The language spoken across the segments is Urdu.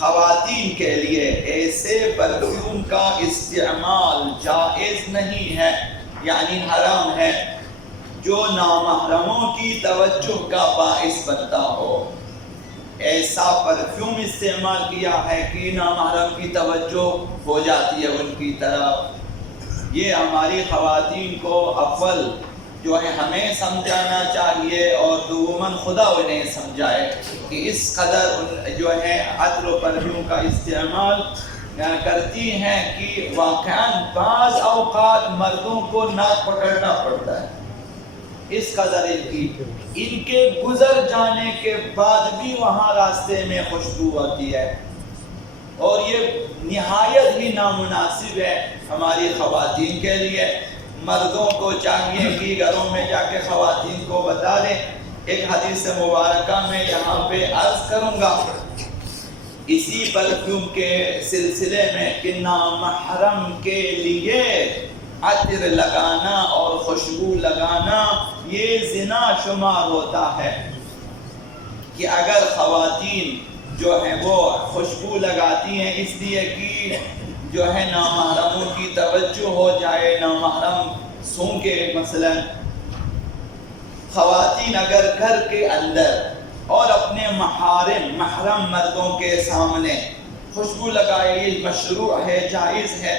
خواتین کے لیے ایسے پرفیوم کا استعمال جائز نہیں ہے، یعنی حرام ہے، جو نامحرموں کی توجہ کا باعث بنتا ہو۔ ایسا پرفیوم استعمال کیا ہے کہ نامحرم کی توجہ ہو جاتی ہے ان کی طرف۔ یہ ہماری خواتین کو اول جو ہے ہمیں سمجھانا چاہیے، اور دوماً خدا انہیں سمجھائے کہ اس قدر جو ہے عطر و پرفیوم کا استعمال کرتی ہیں کہ واقعاً بعض اوقات مردوں کو ناک پکڑنا پڑتا ہے، اس قدر ان کے گزر جانے کے بعد بھی وہاں راستے میں خوشبو آتی ہے، اور یہ نہایت ہی نامناسب ہے ہماری خواتین کے لیے۔ مردوں کو چاہیے کہ گھروں میں جا کے خواتین کو بتا دیں۔ ایک حدیث مبارکہ میں یہاں پہ عرض کروں گا اسی پرفیوم کے سلسلے میں کہ نامحرم کے لیے عطر لگانا اور خوشبو لگانا یہ زنا شمار ہوتا ہے، کہ اگر خواتین جو ہیں وہ خوشبو لگاتی ہیں اس لیے کہ جو ہے نامحرموں کی توجہ ہو جائے، نامحرم سونکے، مثلا خواتین اگر گھر کے اندر اور اپنے محرم مردوں کے سامنے خوشبو لگائے، یہ مشروع ہے، جائز ہے،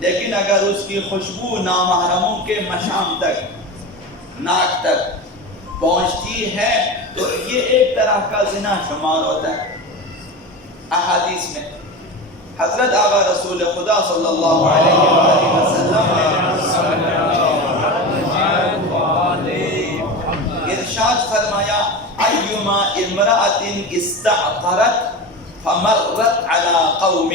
لیکن اگر اس کی خوشبو نامحرموں کے مشام تک، ناک تک پہنچتی ہے تو یہ ایک طرح کا زنا شمار ہوتا ہے۔ احادیث میں حضرت آقا رسول خدا صلی اللہ علیہ وآلہ وسلم نے ارشاد فرمایا ایما امرأۃ استعطرت فمرت علی قوم،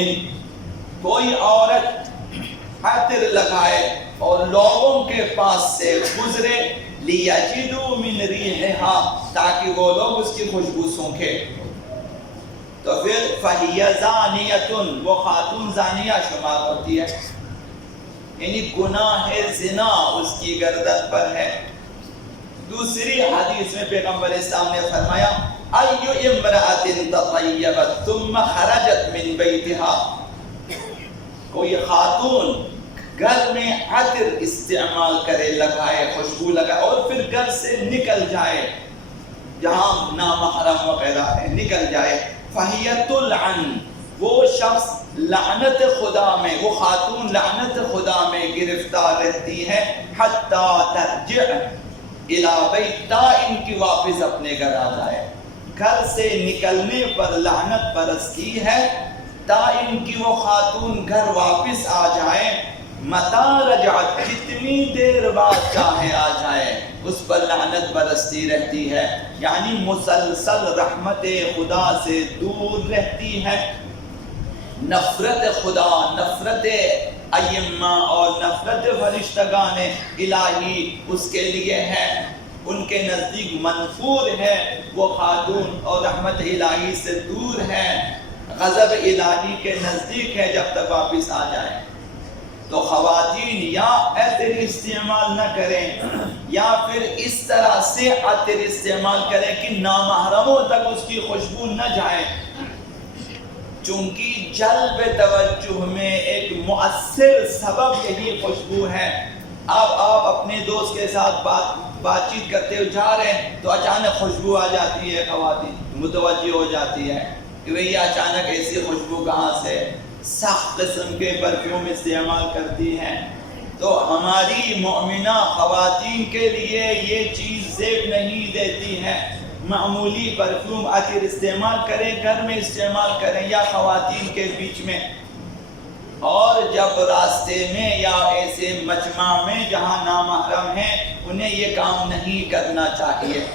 کوئی عورت عطر لگائے اور لوگوں کے پاس سے گزرے، لیجدوا من ریحہا، تاکہ وہ لوگ اس کی خوشبو سونکھے، تو پھر فہی زانیۃ، وہ خاتون زانیہ شمار ہوتی ہے، یعنی گناہ زنا اس کی گردن پر ہے۔ دوسری حدیث میں پیغمبر اسلام نے فرمایا ای امرأۃ تطیبت ثم خرجت من بیتہا، کوئی خاتون گھر میں عطر استعمال کرے، لگائے، خوشبو لگائے، اور پھر گھر سے نکل جائے جہاں نامحرم وغیرہ ہے، نکل جائے، فہی تلعن، وہ شخص لعنت خدا میں، وہ خاتون لعنت خدا میں گرفتار رہتی ہے، حتی ترجع الی بیتہا، ان کی واپس اپنے گھر آ جائے۔ گھر سے نکلنے پر لعنت برستی ہے تا ان کی وہ خاتون گھر واپس آ جائے، متا رجعت، جتنی دیر بعد چاہے آ جائے، اس پر لعنت برستی رہتی ہے، یعنی مسلسل رحمت خدا سے دور رہتی ہے۔ نفرت خدا، نفرت ائمہ اور نفرت فرشتگان الہی اس کے لیے ہے، ان کے نزدیک منفور ہے وہ خاتون، اور رحمت الہی سے دور ہے، غضب الہی کے نزدیک ہے جب تک واپس آ جائے۔ تو خواتین یا عطر استعمال نہ کریں، یا پھر اس طرح سے عطر استعمال کریں کہ نامحرموں تک اس کی خوشبو نہ جائے، چونکہ جلب توجہ میں ایک مؤثر سبب یہی خوشبو ہے۔ اب آپ اپنے دوست کے ساتھ بات چیت کرتے ہوئے جا رہے ہیں تو اچانک خوشبو آ جاتی ہے، خواتین متوجہ ہو جاتی ہے کہ یہ اچانک ایسی خوشبو کہاں سے، سخت قسم کے پرفیوم استعمال کرتی ہیں۔ تو ہماری مؤمنہ خواتین کے لیے یہ چیز زیب نہیں دیتی ہے، معمولی پرفیوم عطر استعمال کریں، گھر میں استعمال کریں یا خواتین کے بیچ میں، اور جب راستے میں یا ایسے مجمع میں جہاں نامحرم ہیں انہیں یہ کام نہیں کرنا چاہیے۔